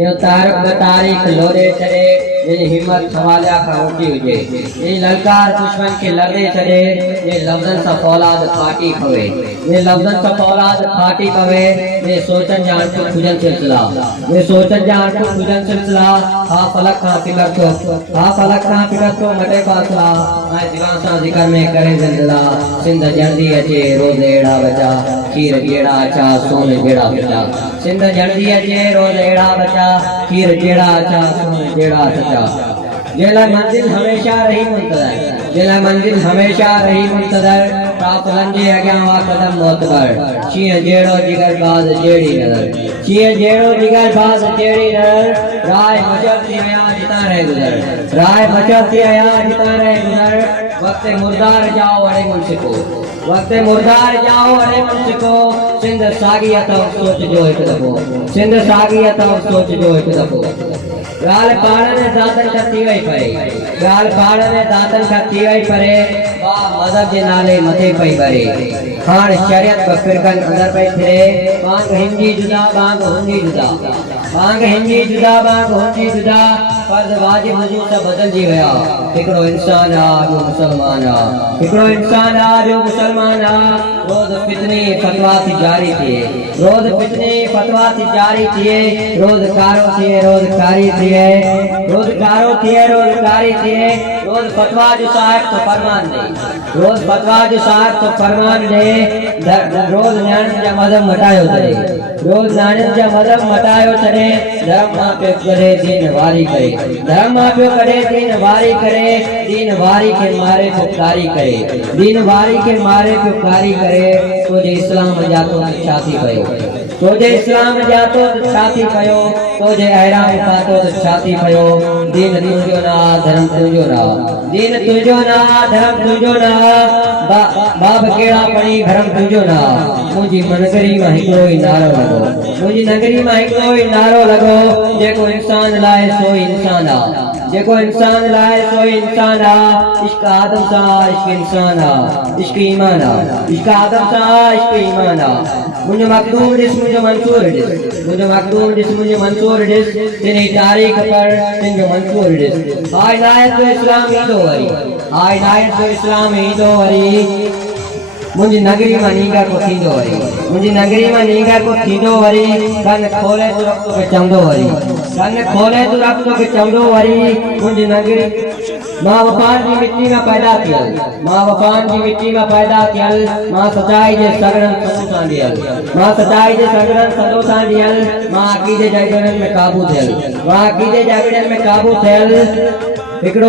ये तारक तारीख लोरे चले ये हिम्मत सवालिया का उठी हुए ये ललकार दुश्मन के लड़ने चले ये लफ्जन सा फौलाद फाटी खवे ये लफ्जन सा फौलाद फाटी खवे ये सोचन जान को खुजन सिलसिला ये सोचन जान को खुजन सिलसिला हा फलक का फिकर तो मटे पासला मैं जीवन सा जिक्र में करे जिंदला सिंध जल्दी अचे रोज एड़ा बचा खीर जेड़ा अच्छा सोन जेड़ा बचा सिंध जल्दी अचे रोज एड़ा बचा खीर जेड़ा अच्छा सोन जेड़ा सचा जेला मंजिल हमेशा रही मुंतजर जेला मंजिल हमेशा रही मुंतजर काफिलन जे अग्यां वा कदम मोतबर चीअ जेड़ो जिगर बाज जेड़ी नजर चीअ जेड़ो जिगर बाज जेड़ी नजर राय मचलती आया जिता रहे गुजर राय मचलती आया जिता रहे गुजर वक्त मुर्दार जाओ अरे मुंसिको वक्त मुर्दार जाओ अरे मुंसिको सिंध सागी अथव सोच जो एक दफो सिंध सागी अथव सोच जो एक दफो गाल पाड़ने दातन का तीवई परे गाल पाड़ने दातन का तीवई परे वा मदद के नाले मथे पई बरे खान शरीयत बफिरकन अंदर पे फिरे बांग हिंदी जुदा बांग हुंदी जुदा बांग हिंदी जुदा बांग हुंदी जुदा फर्ज वाजिब हुजूर सब बदल जी गया हिकड़ो इंसान आ जो मुसलमान आ हिकड़ो इंसान आ जो मुसलमान आ रोज फितनी फतवा थी जारी थी रोज फितनी फतवा थी जारी थी रोज कारो थी रोज कारी थी रोज कारो थी रोज कारी थी रोज फतवा जो साहब तो फरमान दे रोज फतवा जो साहब तो फरमान दे रोज न्याणियुनि जा मदम मटायो करे रोज न्याणियुनि जा मदम मटायो करे धर्म मां पे करे दीन वारी करे धर्म मां पे करे दीन वारी करे दीन वारी के मारे पुकारी करे दीन वारी के मारे पुकारी करे तुझे इस्लाम जातो छाती पयो तुझे इस्लाम जातो छाती पयो तुझे अहराम पातो छाती पयो दीन तुझो ना धर्म तुझो ना दीन तुझो ना धर्म तुझो ना बाब केड़ा पड़ी धर्म तुझो ना मुझी मनगरी में हिकड़ो ही नारो लगो मुझी नगरी में हिकड़ो ही नारो लगो जेको इंसान लाए सो इंसान आ जेको इंसान लाए सो इंसान आ इश्क आदम सा इश्क इंसान आ इश्क ईमान आ इश्क आदम सा इश्क ईमान आ मुझे मखदूम दिस मुझे मंसूर दिस मुझे मखदूम दिस मुझे मंसूर दिस तेरी तारीख पर मुझे मंसूर दिस हाय नायत तो इस्लाम ही दो वरी हाय नायत तो इस्लाम ही दो वरी मुझी नगरी में नींगा को थींदो वरी मुझी नगरी में नींगा को थींदो वरी कन खोले तो रब तो के चंदो वरी कन खोले तो रब तो के चंदो वरी मुझी नगरी मां वफान की मिट्टी में पैदा थियल मां वफान की मिट्टी में पैदा थियल मां सच्चाई जे सगरन सदो सां दियल मां सच्चाई जे सगरन सदो सां दियल मां अकीदे जागरन में काबू थियल मां अकीदे जागरन में काबू थियल हिकड़ो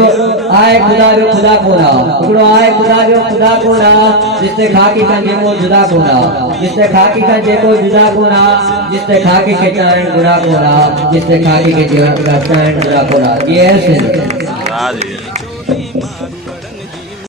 आए खुदा जो खुदा कोना हिकड़ो आए खुदा जो खुदा कोना जिससे खाकी का जेको जुदा कोना जिससे खाकी का जेको जुदा कोना जिससे खाकी के चारण गुनाह कोना जिससे खाकी के जीवन का चारण गुनाह कोना ये है